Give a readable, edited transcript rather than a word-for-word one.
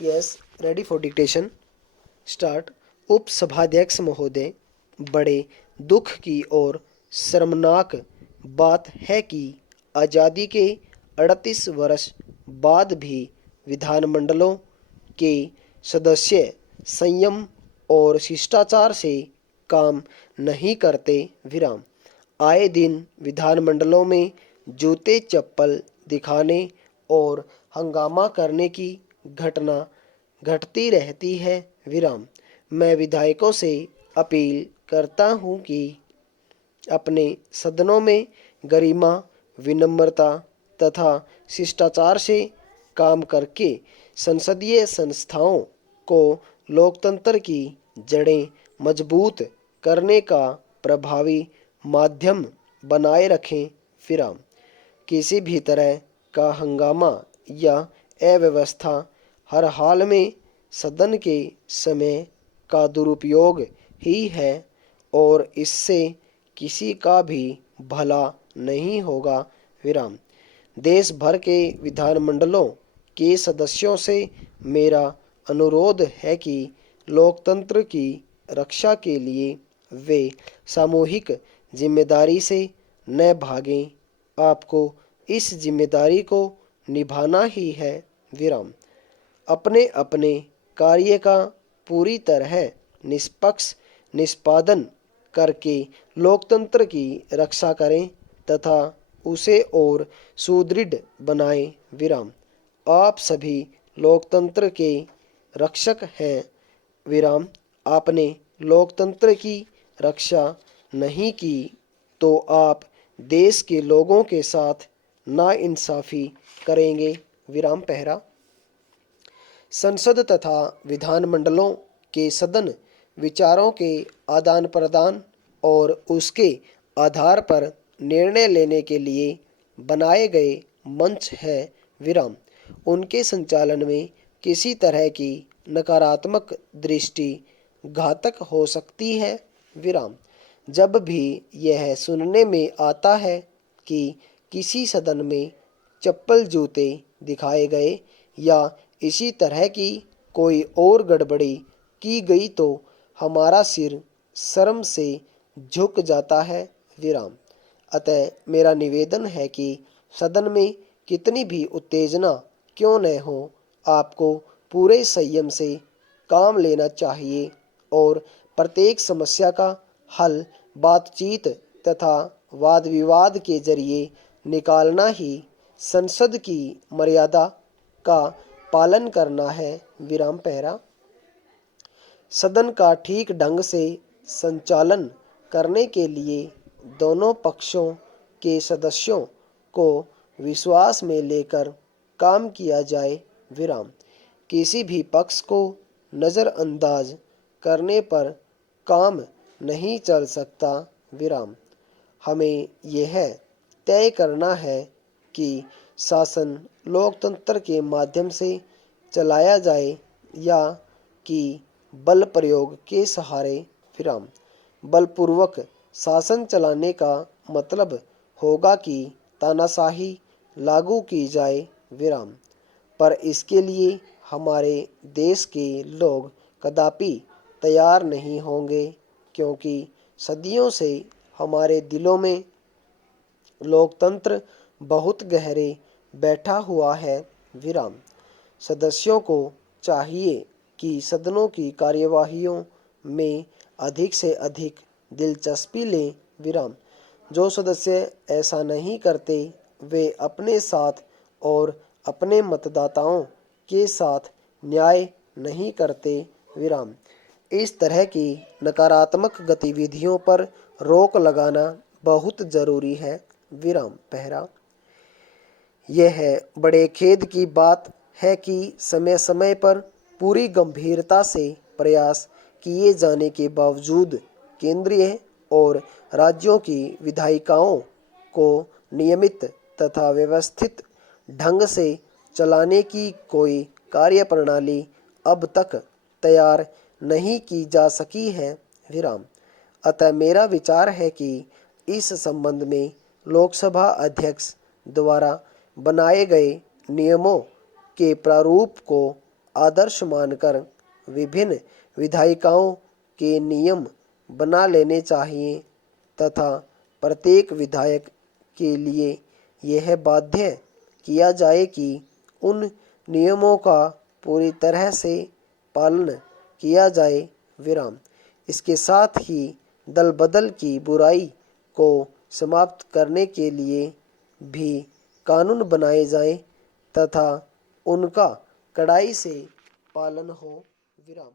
Yes, ready for dictation. Start. उपसभाध्यक्ष महोदय, बड़े दुख की और शर्मनाक बात है कि आज़ादी के 38 वर्ष बाद भी विधानमंडलों के सदस्य संयम और शिष्टाचार से काम नहीं करते। विराम। आए दिन विधानमंडलों में जूते चप्पल दिखाने और हंगामा करने की घटना घटती रहती है। विराम। मैं विधायकों से अपील करता हूं कि अपने सदनों में गरिमा, विनम्रता तथा शिष्टाचार से काम करके संसदीय संस्थाओं को लोकतंत्र की जड़ें मजबूत करने का प्रभावी माध्यम बनाए रखें। विराम। किसी भी तरह का हंगामा या अव्यवस्था हर हाल में सदन के समय का दुरुपयोग ही है और इससे किसी का भी भला नहीं होगा। विराम। देश भर के विधानमंडलों के सदस्यों से मेरा अनुरोध है कि लोकतंत्र की रक्षा के लिए वे सामूहिक जिम्मेदारी से न भागें। आपको इस जिम्मेदारी को निभाना ही है। विराम। अपने अपने कार्य का पूरी तरह निष्पक्ष निष्पादन करके लोकतंत्र की रक्षा करें तथा उसे और सुदृढ़ बनाएं। विराम। आप सभी लोकतंत्र के रक्षक हैं। विराम। आपने लोकतंत्र की रक्षा नहीं की तो आप देश के लोगों के साथ नाइंसाफी करेंगे। विराम पहरा। संसद तथा विधानमंडलों के सदन विचारों के आदान प्रदान और उसके आधार पर निर्णय लेने के लिए बनाए गए मंच है। विराम। उनके संचालन में किसी तरह की नकारात्मक दृष्टि घातक हो सकती है। विराम। जब भी यह सुनने में आता है कि किसी सदन में चप्पल जूते दिखाए गए या इसी तरह की कोई और गड़बड़ी की गई तो हमारा सिर शर्म से झुक जाता है। विराम। अतः मेरा निवेदन है कि सदन में कितनी भी उत्तेजना क्यों न हो, आपको पूरे संयम से काम लेना चाहिए और प्रत्येक समस्या का हल बातचीत तथा वाद विवाद के जरिए निकालना ही संसद की मर्यादा का पालन करना है। विराम पहरा। सदन का ठीक ढंग से संचालन करने के लिए दोनों पक्षों के सदस्यों को विश्वास में लेकर काम किया जाए। विराम। किसी भी पक्ष को नज़रअंदाज करने पर काम नहीं चल सकता। विराम। हमें यह तय करना है कि शासन लोकतंत्र के माध्यम से चलाया जाए या कि बल प्रयोग के सहारे। विराम। बलपूर्वक शासन चलाने का मतलब होगा कि तानाशाही लागू की जाए। विराम। पर इसके लिए हमारे देश के लोग कदापि तैयार नहीं होंगे क्योंकि सदियों से हमारे दिलों में लोकतंत्र बहुत गहरे बैठा हुआ है। विराम। सदस्यों को चाहिए कि सदनों की कार्यवाहियों में अधिक से अधिक दिलचस्पी लें। विराम। जो सदस्य ऐसा नहीं करते वे अपने साथ और अपने मतदाताओं के साथ न्याय नहीं करते। विराम। इस तरह की नकारात्मक गतिविधियों पर रोक लगाना बहुत जरूरी है। विराम पहरा। यह बड़े खेद की बात है कि समय समय पर पूरी गंभीरता से प्रयास किए जाने के बावजूद केंद्रीय और राज्यों की विधायिकाओं को नियमित तथा व्यवस्थित ढंग से चलाने की कोई कार्यप्रणाली अब तक तैयार नहीं की जा सकी है। विराम। अतः मेरा विचार है कि इस संबंध में लोकसभा अध्यक्ष द्वारा बनाए गए नियमों के प्रारूप को आदर्श मानकर विभिन्न विधायिकाओं के नियम बना लेने चाहिए तथा प्रत्येक विधायक के लिए यह बाध्य किया जाए कि उन नियमों का पूरी तरह से पालन किया जाए। विराम। इसके साथ ही दल बदल की बुराई को समाप्त करने के लिए भी कानून बनाए जाएं तथा उनका कड़ाई से पालन हो। विराम।